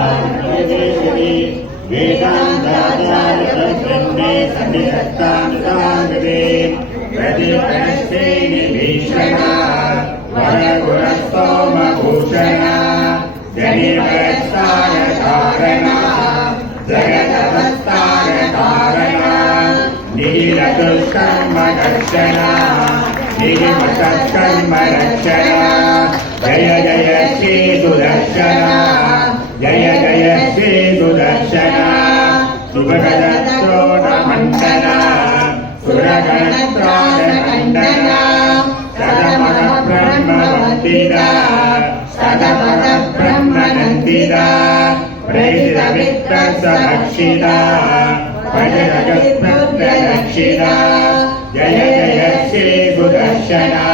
कविताकेशरी वेदान्ताचार्यप्रसन्ने सन्निधत्तामृताङ्गदे प्रतिपरस्तेनि भीषणा वरगुणस्तोमभूषणा जनिवरस्तारकारणा जगदवस्तारकारणा नीलदुष्कर्मदर्शना निगमसत्कर्मरक्षणा जय जय श्री सुदर्शना जय जय श्री सुदर्शना शुभगदत्रोणमण्डना सुरगणत्राणमण्डना सदमगब्रह्मवन्दिता सदमगब्रह्मनन्दिता प्रेरितवित्तसभक्षिता भजजगत्प्रदक्षिणा जय जय श्री सुदर्शना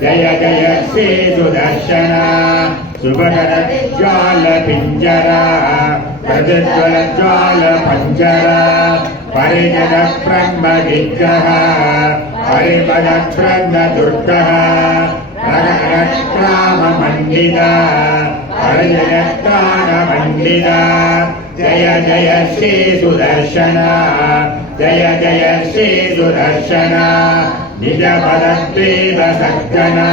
जय जय श्री सुदर्शना शुभकरज्वालपिञ्जरा प्रज्वलज्वालपञ्जरा परिजनब्रह्मविग्रह हरिपदब्रह्मदुर्गः रगरक्राममण्डिता हरिजनत्राणमण्डिता जय जय श्री सुदर्शना जय जय श्री सुदर्शना निजपदद्वेद सद्गुणा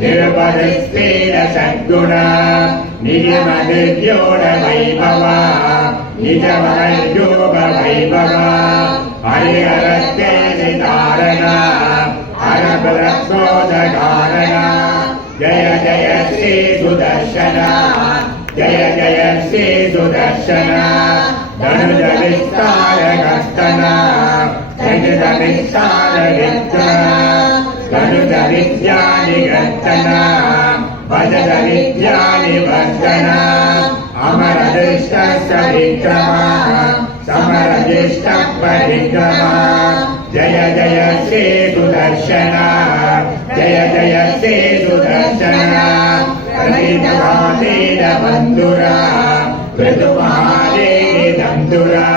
निर्पदस्तेन सद्गुणा निजमदिव्योड वैभवा निजमयोग वैभवा हरिहरस्ते नितारणा हरपदक्रोधकारणा जय जय श्री सुदर्शना जय जय श्री सुदर्शना धनुजविस्तारकर्तना जगदविस्तारविग्रहा धनुजविद्यानिवर्तना भजदविद्यानिवर्धना अमरदृष्टस्य विक्रमा समरदृष्टपरिक्रमा जय जय श्री सुदर्शना जय जय श्री सुदर्शना प्रतिमहादेवबन्धुरा मृदुमहादेवबन्धुरा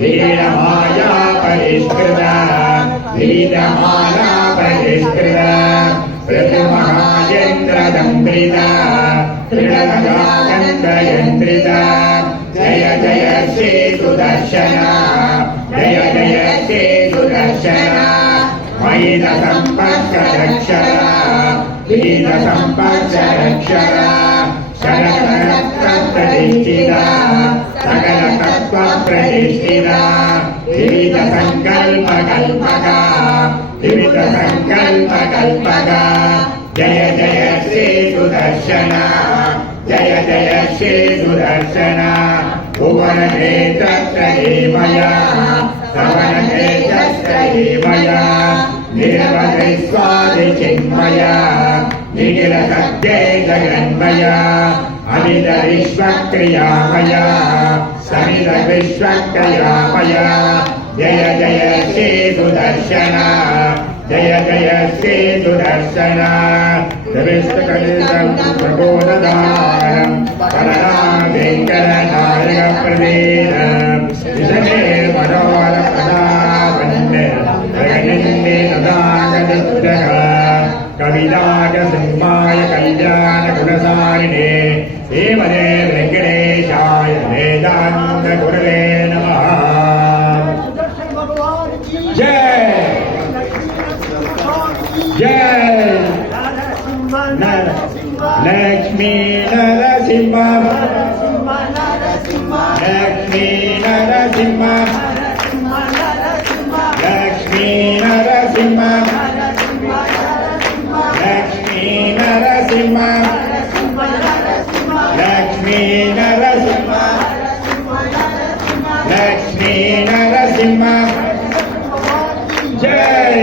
वीरमाया परिष्कृता वीरमाला परिष्कृता मृदुमहायन्द्रदम्बिता तृणगजायन्द्रयन्द्रिता जय जय श्री सुदर्शना जय जय श्री सुदर्शना वैदसम्पर्करक्षरा वीरसम्पर्करक्षरा शरशरत्रप्रतिष्ठिता सकलतत्त्वप्रतिष्ठिता विविधसङ्कल्पकल्पका विविधसङ्कल्पकल्पका जय जय श्री सुदर्शना जय जय श्री सुदर्शना भुवनक्षेत्रत्रयेमया सवनक्षेत्रत्रयेमया निर्वधिस्वादिचिन्मया निखिलसत्ये जगन्मया अमित विश्वक्रियामया समित विश्वक्रियामया जय जय श्री सुदर्शना जय जय श्री सुदर्शना विष्णुकलितं प्रबोधदारं परनाभेङ्करनायकप्रवीरं विषये मनोरपदावन्ने जगन्ने तदागतुरः कविदागसिंहाय कल्याणगुणसारिणे हेमदे वेङ्कटेशाय वेदान्तगुरवे नमः। जय जय लक्ष्मी नरसिंह लक्ष्मी नरसिंह लक्ष्मी नरसिंह लक्ष्मी नरसिंह लक्ष्मी नरसिंह लक्ष्मी नरसिंह जय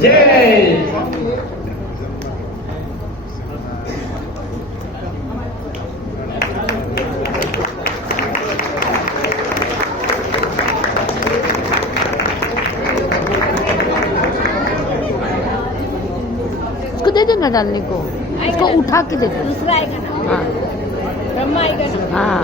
जय इसको दे देना डालने को, इसको उठा के दे दो। दूसरा आएगा ना, हाँ ब्रह्मा आएगा ना। हाँ